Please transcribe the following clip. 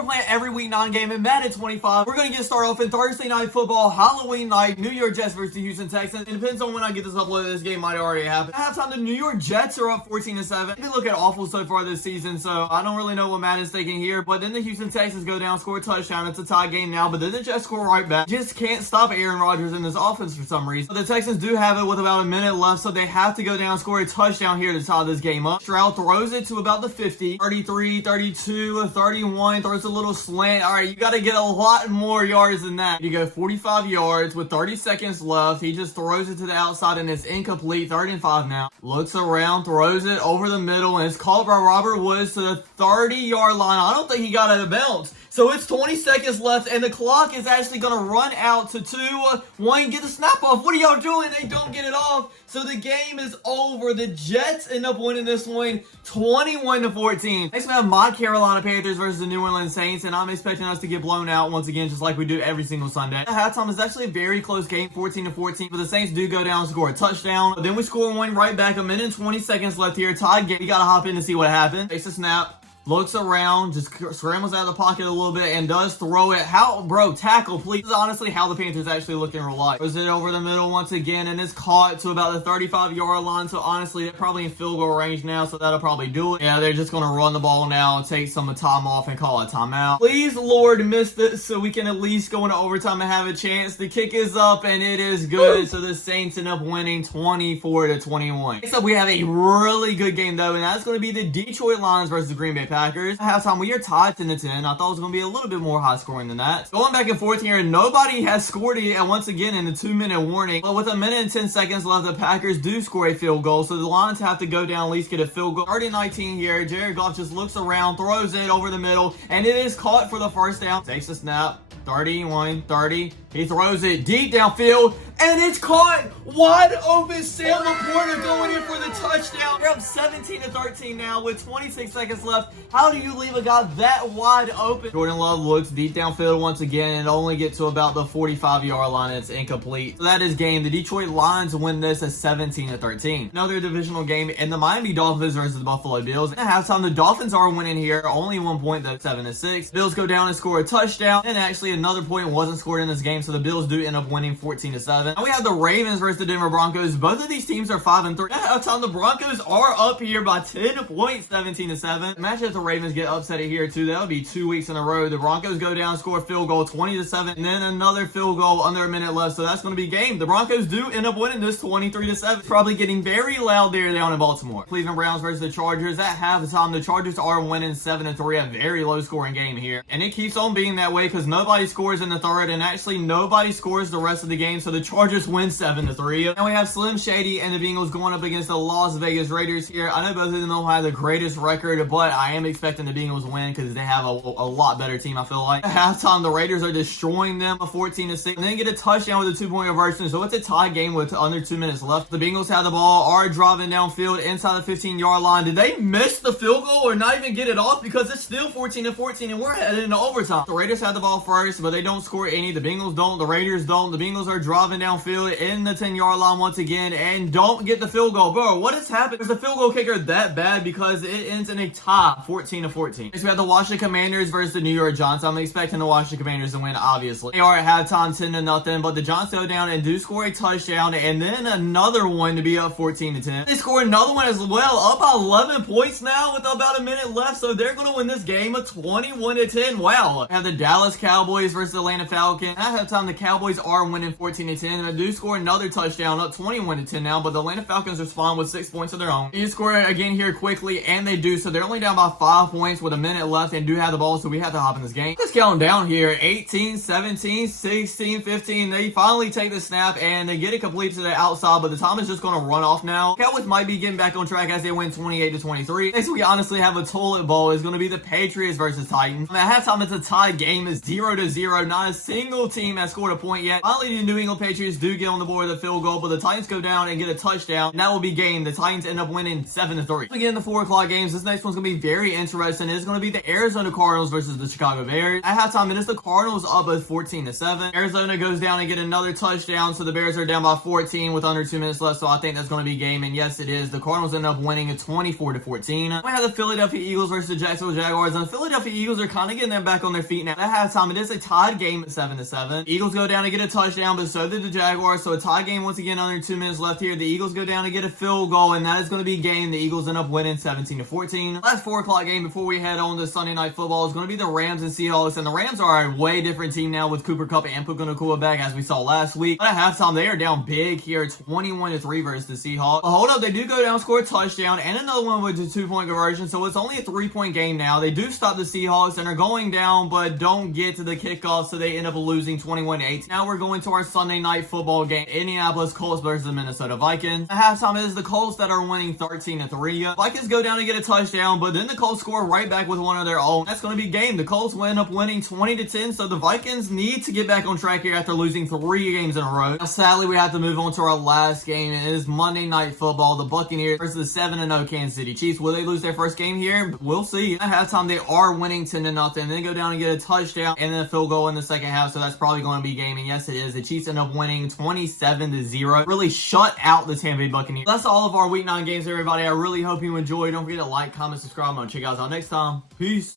we're playing every week 9 game in Madden 25. We're going to get started off in Thursday Night Football, Halloween night, New York Jets versus the Houston Texans. It depends on when I get this uploaded. This game might already happen. At halftime, the New York Jets are up 14-7. They look at awful so far this season, so I don't really know what Madden's thinking here. But then the Houston Texans go down, score a touchdown. It's a tie game now, but then the Jets score right back. Just can't stop Aaron Rodgers in this offense for some reason. But the Texans do have it with about a minute left, so they have to go down, score a touchdown here to tie this game up. Stroud throws it to about the 50, 33, 32, 31, throws a little slant. All right, you got to get a lot more yards than that. You go 45 yards with 30 seconds left. He just throws it to the outside and it's incomplete. 3rd and 5 now. Looks around, throws it over the middle, and it's caught by Robert Woods to the 30-yard line. I don't think he got out of bounds. So it's 20 seconds left, and the clock is actually going to run out to 2-1. Get the snap off. What are y'all doing? They don't get it off. So the game is over. The Jets end up winning this one 21-14. Next we have my Carolina Panthers versus the New Orleans Saints, and I'm expecting us to get blown out once again, just like we do every single Sunday. At halftime, it's actually a very close game, 14-14, but the Saints do go down and score a touchdown. But then we score one right back. A minute and 20 seconds left here. Tied game. We got to hop in to see what happened. Takes a snap. Looks around, just scrambles out of the pocket a little bit, and does throw it. How, bro, tackle, please. This is honestly how the Panthers actually look in real life. Throws it over the middle once again, and it's caught to about the 35-yard line. So honestly, they're probably in field goal range now, so that'll probably do it. Yeah, they're just going to run the ball now, take some time off, and call a timeout. Please, Lord, miss this so we can at least go into overtime and have a chance. The kick is up, and it is good. So the Saints end up winning 24-21. Next up, we have a really good game, though, and that's going to be the Detroit Lions versus the Green Bay Packers. At halftime, we are tied 10-10. I thought it was going to be a little bit more high scoring than that. Going back and forth here, nobody has scored yet once again in the 2-minute warning. But with a minute and 10 seconds left, the Packers do score a field goal. So the Lions have to go down, at least get a field goal. 30-19 here. Jared Goff just looks around, throws it over the middle, and it is caught for the first down. Takes a snap. 31, 30. He throws it deep downfield, and it's caught wide open. Sam Laporta going in for the touchdown. We're up 17-13 now with 26 seconds left. How do you leave a guy that wide open? Jordan Love looks deep downfield once again and only get to about the 45-yard line. It's incomplete. So that is game. The Detroit Lions win this as 17-13. Another divisional game in the Miami Dolphins versus the Buffalo Bills. At halftime, the Dolphins are winning here. Only 1 point, though, 7-6. Bills go down and score a touchdown, and actually another point wasn't scored in this game, so the Bills do end up winning 14-7. Now we have the Ravens versus the Denver Broncos. Both of these teams are 5-3. At halftime, the Broncos are up here by 10 points, 17-7. Imagine if the Ravens get upset here too. That would be 2 weeks in a row. The Broncos go down, score a field goal, 20-7, and then another field goal under a minute left. So that's going to be game. The Broncos do end up winning this 23-7. Probably getting very loud there down in Baltimore. Cleveland Browns versus the Chargers. At halftime, the Chargers are winning 7-3. A very low scoring game here, and it keeps on being that way because nobody scores in the third, and actually nobody scores the rest of the game. So the Chargers win 7-3. And we have Slim Shady and the Bengals going up against the Las Vegas Raiders here. I know both of them don't have the greatest record, but I am expecting the Bengals win because they have a lot better team, I feel like. At halftime, the Raiders are destroying them, a 14-6, and then get a touchdown with a 2-point conversion. So it's a tie game with under 2 minutes left. The Bengals have the ball, are driving downfield inside the 15-yard line. Did they miss the field goal or not even get it off? Because it's still 14-14 and we're headed into overtime. The Raiders have the ball first, but they don't score any. The Bengals don't. The Raiders don't. The Bengals are driving downfield in the 10-yard line once again and don't get the field goal. Bro, what has happened? Is the field goal kicker that bad? Because it ends in a tie, 14-14. Next, we have the Washington Commanders versus the New York Giants. I'm expecting the Washington Commanders to win, obviously. They are at halftime 10-0, but the Giants go down and do score a touchdown and then another one to be up 14-10. They score another one as well, up by 11 points now with about a minute left, so they're going to win this game of 21-10. Wow. We have the Dallas Cowboys versus the Atlanta Falcons. At halftime, the Cowboys are winning 14-10, and they do score another touchdown, up 21-10 now, but the Atlanta Falcons respond with 6 points of their own. They score again here quickly, and they do, so they're only down by 5 points with a minute left and do have the ball, so we have to hop in this game. Let's count them down here. 18, 17, 16, 15. They finally take the snap, and they get it complete to the outside, but the time is just going to run off now. Cowboys might be getting back on track as they win 28-23. Next, we honestly have a toilet bowl. It's going to be the Patriots versus Titans. At halftime, it's a tie game. It's 0-0. Not a single team has scored a point yet. Finally, the New England Patriots do get on the board with a field goal, but the Titans go down and get a touchdown, and that will be game. The Titans end up winning 7-3. Again, the 4 o'clock games. This next one's going to be very interesting. It's going to be the Arizona Cardinals versus the Chicago Bears. At halftime, it is the Cardinals up at 14-7. Arizona goes down and get another touchdown, so the Bears are down by 14 with under 2 minutes left, so I think that's going to be game, and yes, it is. The Cardinals end up winning at 24-14. We have the Philadelphia Eagles versus the Jacksonville Jaguars, and the Philadelphia Eagles are kind of getting them back on their feet now. At halftime, it is a tied game at 7-7. Eagles go down and get a touchdown, but so did the Jaguars, so a tie game once again, under 2 minutes left here. The Eagles go down and get a field goal, and that is going to be game. The Eagles end up winning 17-14. Last 4 o'clock game before we head on to Sunday Night Football is going to be the Rams and Seahawks, and the Rams are a way different team now with Cooper Kupp and Puka Nacua back, as we saw last week. But at halftime, they are down big here, 21-3 versus the Seahawks. But hold up, they do go down, score a touchdown, and another one with a 2-point conversion, so it's only a 3-point game now. They do stop the Seahawks and are going down, but don't get to the kickoff, so they end up losing 21-8. Now we're going to our Sunday Night Football game. Indianapolis Colts versus the Minnesota Vikings. At halftime, it is the Colts that are winning 13-3. Vikings go down and get a touchdown, but then the Colts score right back with one of their own. That's going to be game. The Colts will end up winning 20-10, so the Vikings need to get back on track here after losing 3 games in a row. Now, sadly, we have to move on to our last game. It is Monday Night Football. The Buccaneers versus the 7-0 Kansas City Chiefs. Will they lose their first game here? We'll see. At halftime, they are winning 10-0. Then go down and get a touchdown and then a field goal in the second half, so that's probably going to be game. And yes, it is. The Chiefs end up winning 27-0. Really shut out the Tampa Bay Buccaneers. That's all of our Week 9 games, everybody. I really hope you enjoyed. Don't forget to like, comment, subscribe. I'm going to check you guys out next time. Peace.